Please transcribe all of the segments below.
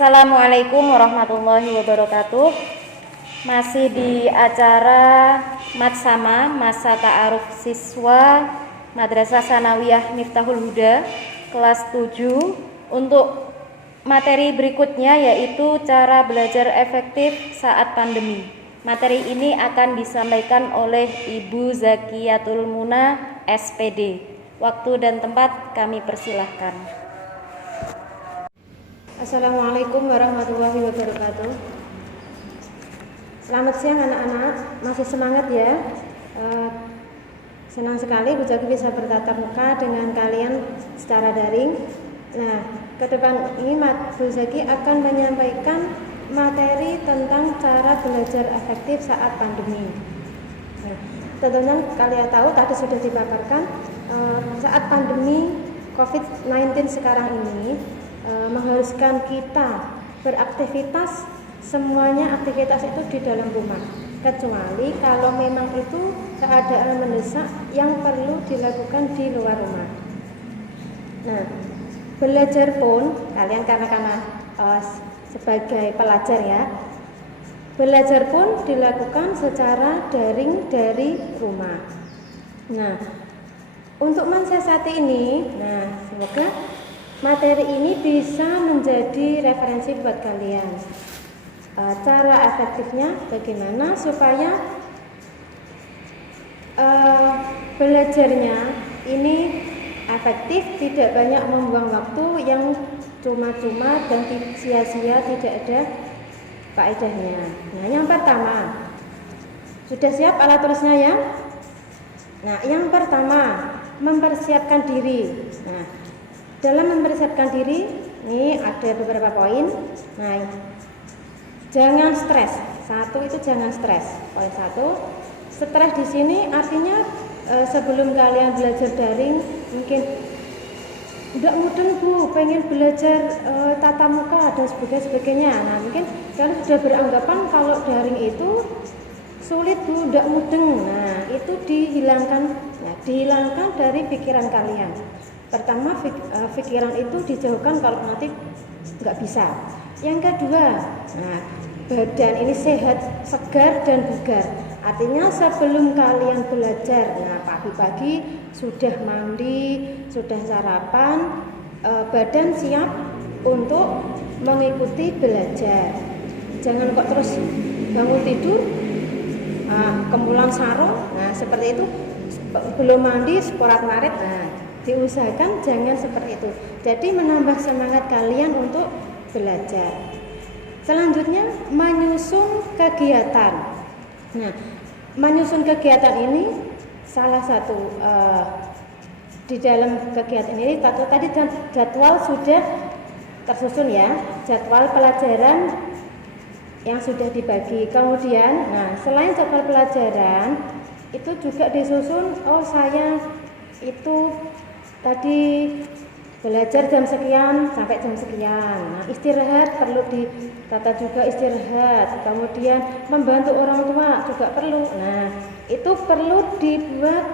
Assalamualaikum warahmatullahi wabarakatuh. Masih di acara Matsama, Masa Ta'aruf Siswa Madrasah Sanawiyah Miftahul Huda kelas 7. Untuk materi berikutnya yaitu cara belajar efektif saat pandemi. Materi ini akan disampaikan oleh Ibu Zakiyatul Muna, SPD. Waktu dan tempat kami persilahkan. Assalamualaikum warahmatullahi wabarakatuh. Selamat siang anak-anak, masih semangat ya? Senang sekali Bu Zaki bisa bertatap muka dengan kalian secara daring. Nah, ke depan ini Bu Zaki akan menyampaikan materi tentang cara belajar efektif saat pandemi. Nah, tentunya kalian tahu tadi sudah dipaparkan saat pandemi COVID-19 sekarang ini mengharuskan kita beraktivitas, semuanya aktivitas itu di dalam rumah, kecuali kalau memang itu keadaan mendesak yang perlu dilakukan di luar rumah. Nah, belajar pun kalian karena sebagai pelajar ya, belajar pun dilakukan secara daring dari rumah. Nah, untuk mensiasati ini, semoga materi ini bisa menjadi referensi buat kalian. Cara efektifnya bagaimana supaya belajarnya ini efektif, tidak banyak membuang waktu yang cuma-cuma dan sia-sia, tidak ada faedahnya. Nah, yang pertama, sudah siap alat tulisnya ya? Nah, yang pertama, mempersiapkan diri. Nah, dalam mempersiapkan diri, ini ada beberapa poin. Nah, jangan stres. Satu itu jangan stres. Poin satu, stres di sini artinya sebelum kalian belajar daring, mungkin udah mudeng Bu, pengen belajar tatap muka dan sebagainya. Nah, mungkin kalian sudah beranggapan kalau daring itu sulit Bu, udah mudeng. Nah, itu dihilangkan. Nah, dihilangkan dari pikiran kalian. Pertama, pikiran itu dijauhkan kalau nanti nggak bisa. Yang kedua, badan ini sehat, segar dan bugar. Artinya sebelum kalian belajar, pagi-pagi sudah mandi, sudah sarapan, badan siap untuk mengikuti belajar. Jangan kok terus bangun tidur, kemulan sarung, seperti itu, belum mandi, sporat-marit. Diusahakan jangan seperti itu. Jadi menambah semangat kalian untuk belajar. Selanjutnya, menyusun kegiatan. Nah, menyusun kegiatan ini salah satu di dalam kegiatan ini tadi jadwal sudah tersusun ya, jadwal pelajaran yang sudah dibagi. Kemudian, selain jadwal pelajaran itu juga disusun. Saya itu tadi belajar jam sekian sampai jam sekian. Istirahat perlu ditata juga istirahat. Kemudian membantu orang tua juga perlu. Itu perlu dibuat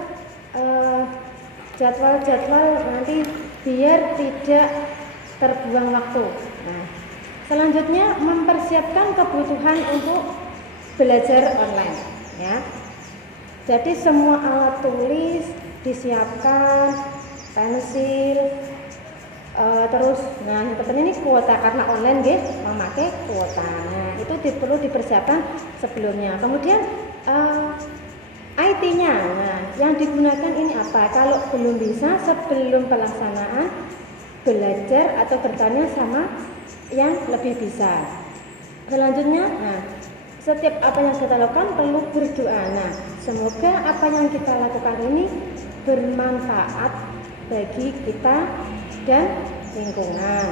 jadwal-jadwal nanti biar tidak terbuang waktu. Selanjutnya mempersiapkan kebutuhan untuk belajar online ya. Jadi semua alat tulis disiapkan, pensil, terus yang penting ini kuota, karena online memakai kuota. Itu perlu dipersiapkan sebelumnya. Kemudian IT-nya, yang digunakan ini apa? Kalau belum bisa, sebelum pelaksanaan belajar atau bertanya sama yang lebih bisa. Selanjutnya, setiap apa yang kita lakukan perlu berdoa. Semoga apa yang kita lakukan ini bermanfaat bagi kita dan lingkungan.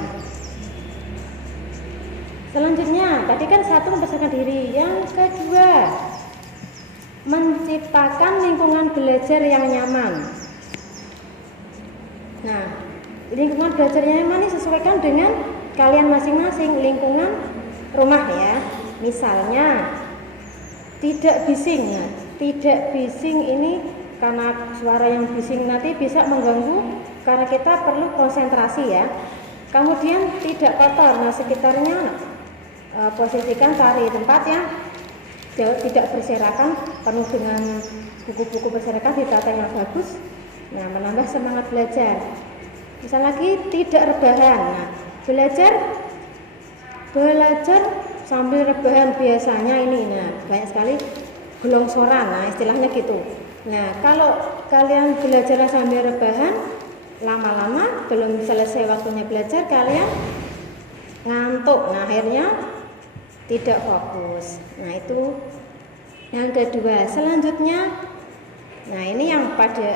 Selanjutnya, tadi kan satu mempersiapkan diri. Yang kedua, menciptakan lingkungan belajar yang nyaman. Lingkungan belajar yang nyaman ini sesuaikan dengan kalian masing-masing. Lingkungan rumah ya. Misalnya tidak bising ya. Tidak bising ini karena suara yang bising nanti bisa mengganggu, karena kita perlu konsentrasi ya. kemudian tidak kotor. Nah, sekitarnya posisikan cari tempat yang tidak berserakan, penuh dengan buku-buku berserakan, ditata yang bagus. Nah, menambah semangat belajar. Misal lagi tidak rebahan. Nah, belajar sambil rebahan biasanya ini. Nah, banyak sekali gelongsoran. Nah, istilahnya gitu. Nah, kalau kalian belajar sambil rebahan, lama-lama belum selesai waktunya belajar, kalian ngantuk. Nah, akhirnya tidak fokus. Nah, itu yang kedua. Selanjutnya, nah ini yang pada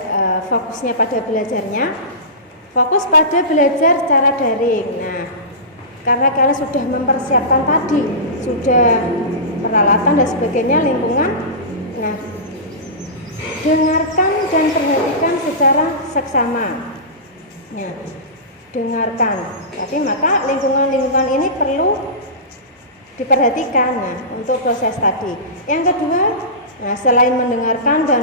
fokusnya pada belajarnya, fokus pada belajar secara daring. Nah, karena kalian sudah mempersiapkan tadi, sudah peralatan dan sebagainya, lingkungan. Nah, dengarkan dan perhatikan secara seksama. Ya, dengarkan. Tapi maka lingkungan ini perlu diperhatikan. Nah, untuk proses tadi. Yang kedua, nah selain mendengarkan dan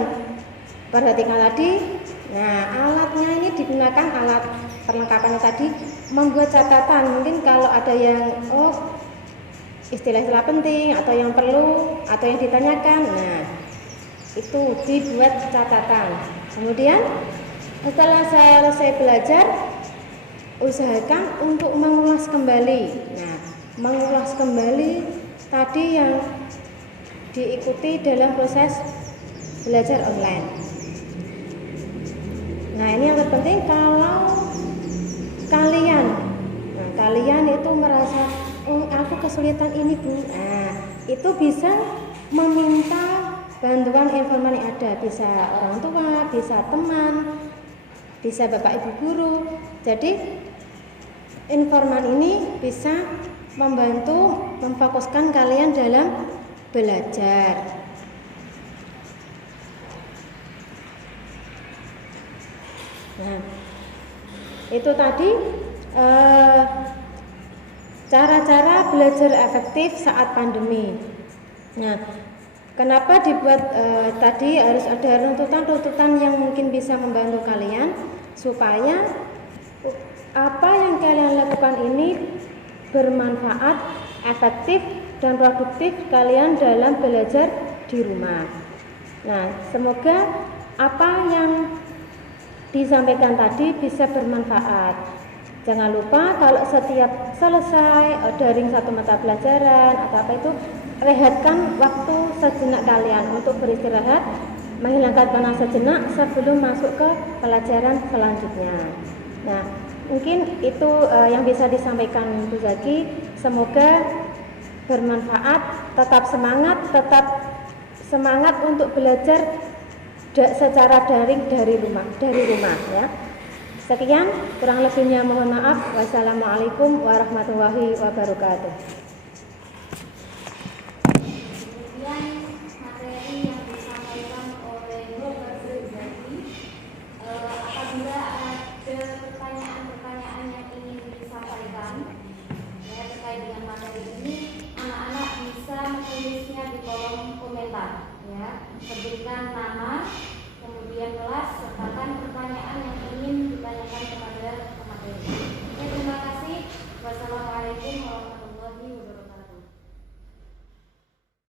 perhatikan tadi, nah alatnya ini digunakan, alat perlengkapannya tadi, membuat catatan. Mungkin kalau ada yang istilah-istilah penting atau yang perlu atau yang ditanyakan, nah itu dibuat catatan. Kemudian setelah selesai belajar, usahakan untuk mengulas kembali. Nah, mengulas kembali tadi yang diikuti dalam proses belajar online. Nah, ini yang terpenting kalau kalian itu merasa aku kesulitan ini Bu. Nah, itu bisa meminta bantuan informan yang ada, bisa orang tua, bisa teman, bisa Bapak Ibu guru. Jadi informan ini bisa membantu memfokuskan kalian dalam belajar. Nah, itu tadi cara-cara belajar efektif saat pandemi. Nah, kenapa dibuat tadi harus ada runtutan-runtutan yang mungkin bisa membantu kalian supaya apa yang kalian lakukan ini bermanfaat, efektif dan produktif kalian dalam belajar di rumah. Nah, semoga apa yang disampaikan tadi bisa bermanfaat. Jangan lupa kalau setiap selesai daring satu mata pelajaran atau apa itu, rehatkan waktu sejenak kalian untuk beristirahat, menghilangkan penat sejenak sebelum masuk ke pelajaran selanjutnya. Nah, mungkin itu yang bisa disampaikan Bu Zaki. Semoga bermanfaat, tetap semangat untuk belajar secara daring dari rumah ya. Sekian, kurang lebihnya mohon maaf. Wassalamualaikum warahmatullahi wabarakatuh. Kemudian materi yang disampaikan oleh Bapak Zaki, apabila ada pertanyaan-pertanyaan yang ingin disampaikan ya, terkait dengan materi ini, anak-anak bisa menulisnya di kolom komentar ya, berikan nama, kemudian kelas, sertakan pertanyaan yang ingin ditanyakan kepada pemateri. Terima kasih. Wassalamualaikum.